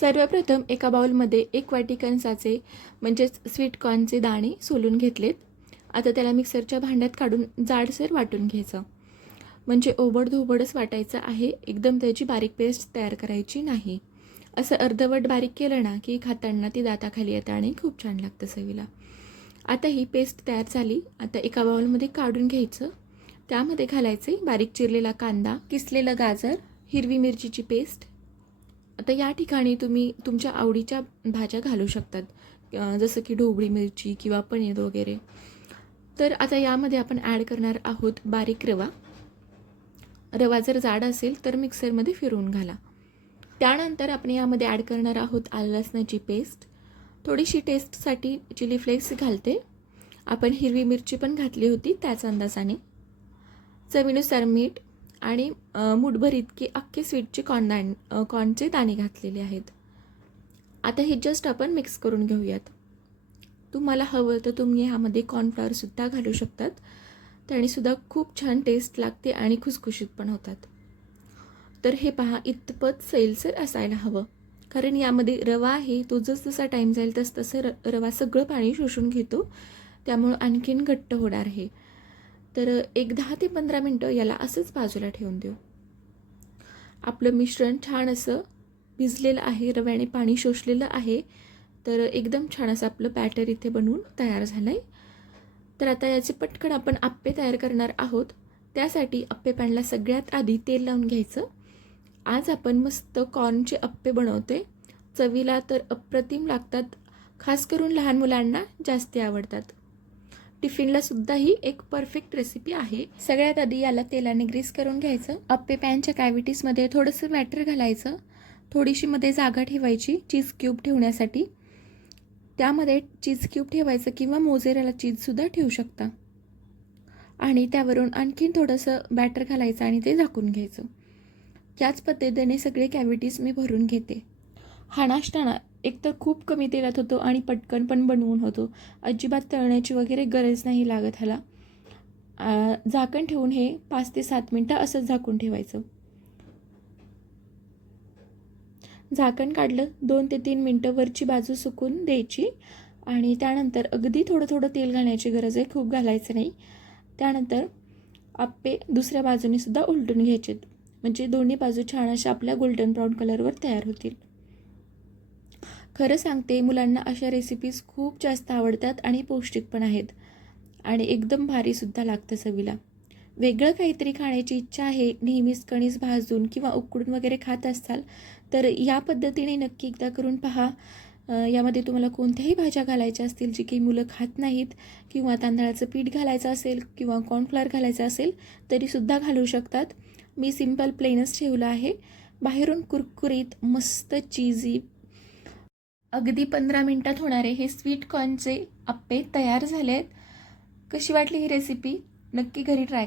सर्वप्रथम एका बाउलमध्ये एक वाटी कणसाचे म्हणजेच स्वीट कॉर्नचे दाणे सोलून घेतलेत. आता त्याला मिक्सरच्या भांड्यात काढून जाडसर वाटून घ्यायचं. म्हणजे ओबडधोबडच वाटायचं आहे एकदम त्याची बारीक पेस्ट तयार करायची नाही. असं अर्धवट बारीक केलं ना की खाताना ती दाताखाली येतं आणि खूप छान लागतं चवीला. आता ही पेस्ट तयार झाली. आता एका बाउलमध्ये काढून घ्यायचं. त्यामध्ये घालायचे बारीक चिरलेला कांदा किसलेलं गाजर हिरवी मिरचीची पेस्ट आता या ठिकाणी तुम्ही तुमच्या आवडीच्या भाज्या घालू शकतात. जसं की ढोबळी मिरची किंवा पनीर वगैरे. तर आता यामध्ये आपण ॲड करणार आहोत बारीक रवा. रवा जर जाड असेल तर मिक्सरमध्ये फिरवून घाला. त्यानंतर आपण यामध्ये ॲड करणार आहोत आलं लसणाची पेस्ट थोडीशी टेस्टसाठी चिली फ्लेक्स घालते. आपण हिरवी मिरची पण घातली होती त्याच अंदाजाने. चवीनुसार मीठ आणि मुठभर इतके अख्खे स्वीटचे कॉर्न दाण कॉर्नचे दाणे घातलेले आहेत. आता हे जस्ट आपण मिक्स करून घेऊयात. तुम्हाला हवं तर तुम्ही ह्यामध्ये कॉर्नफ्लॉवरसुद्धा घालू शकतात. त्यानेसुद्धा खूप छान टेस्ट लागते आणि खुसखुशीत पण होतात. तर हे पहा इतपत सैलसर असायला हवं. कारण यामध्ये रवा आहे तो जसजसा टाईम जाईल तस तसं र रवा सगळं पाणी शोषून घेतो. त्यामुळं आणखीन घट्ट होणार आहे तर एक दहा ते पंधरा मिनटं याला असंच बाजूला ठेवून देऊ. आपलं मिश्रण छान असं भिजलेलं आहे रव्याने पाणी शोषलेलं आहे तर एकदम छान असं आपलं बॅटर इथे बनवून तयार झालं आहे तर आता याचे पटकन आपण आप्पे तयार करणार आहोत. त्यासाठी आप्पे पॅनला सगळ्यात आधी तेल लावून घ्यायचं. आज आपण मस्त कॉर्नचे अप्पे बनवते. चवीला तर अप्रतिम लागतात खास करून लहान मुलांना जास्ती आवडतात. टिफिनला सुद्धा ही एक परफेक्ट रेसिपी आहे. सगळ्यात आधी याला तेलाने ग्रीस करून घ्यायचं. अप्पे पॅनच्या कॅव्हिटीजमध्ये थोडंसं बॅटर घालायचं. थोडीशी मध्ये जागा ठेवायची चीज क्यूब ठेवण्यासाठी. त्यामध्ये चीज क्यूब ठेवायचं किंवा मोजेराला चीजसुद्धा ठेवू शकता. आणि त्यावरून आणखीन थोडंसं बॅटर घालायचं आणि ते झाकून घ्यायचं. याच पद्धतीने सगळे कॅव्हिटीज मी भरून घेते. हा नाश्ता एकतर खूप कमी तेलात होतो आणि पटकन पण बनवून होतो. अजिबात तळण्याची वगैरे गरज नाही लागत ह्याला. झाकण ठेवून हे पाच ते सात मिनटं असंच झाकून ठेवायचं. झाकण काढलं दोन ते तीन मिनटं वरची बाजू सुकून द्यायची आणि त्यानंतर अगदी थोडं थोडं तेल घालण्याची गरज आहे खूप घालायचं नाही. त्यानंतर आप्पे दुसऱ्या बाजूनेसुद्धा उलटून घ्यायचेत. म्हणजे दोन्ही बाजू छान अशा आपल्या गोल्डन ब्राऊन कलरवर तयार होतील. खरं सांगते मुलांना अशा रेसिपीज खूप जास्त आवडतात आणि पौष्टिक पण आहेत. आणि एकदम भारीसुद्धा लागतं चवीला. वेगळं काहीतरी खाण्याची इच्छा आहे नेहमीच कणीस भाजून किंवा उकडून वगैरे खात असाल तर या पद्धतीने नक्की एकदा करून पहा. यामध्ये तुम्हाला कोणत्याही भाज्या घालायच्या असतील जी काही मुलं खात नाहीत किंवा तांदळाचं पीठ घालायचं असेल किंवा कॉर्नफ्लॉवर घालायचं असेल तरीसुद्धा घालू शकतात. मी सिंपल प्लेनच ठेवलं आहे. बाहेरून कुरकुरीत मस्त चीजी अगदी पंधरा मिनटात होणारे हे स्वीट कॉर्नचे अप्पे तयार झाले आहेत कशी वाटली ही रेसिपी नक्की घरी ट्राय करा.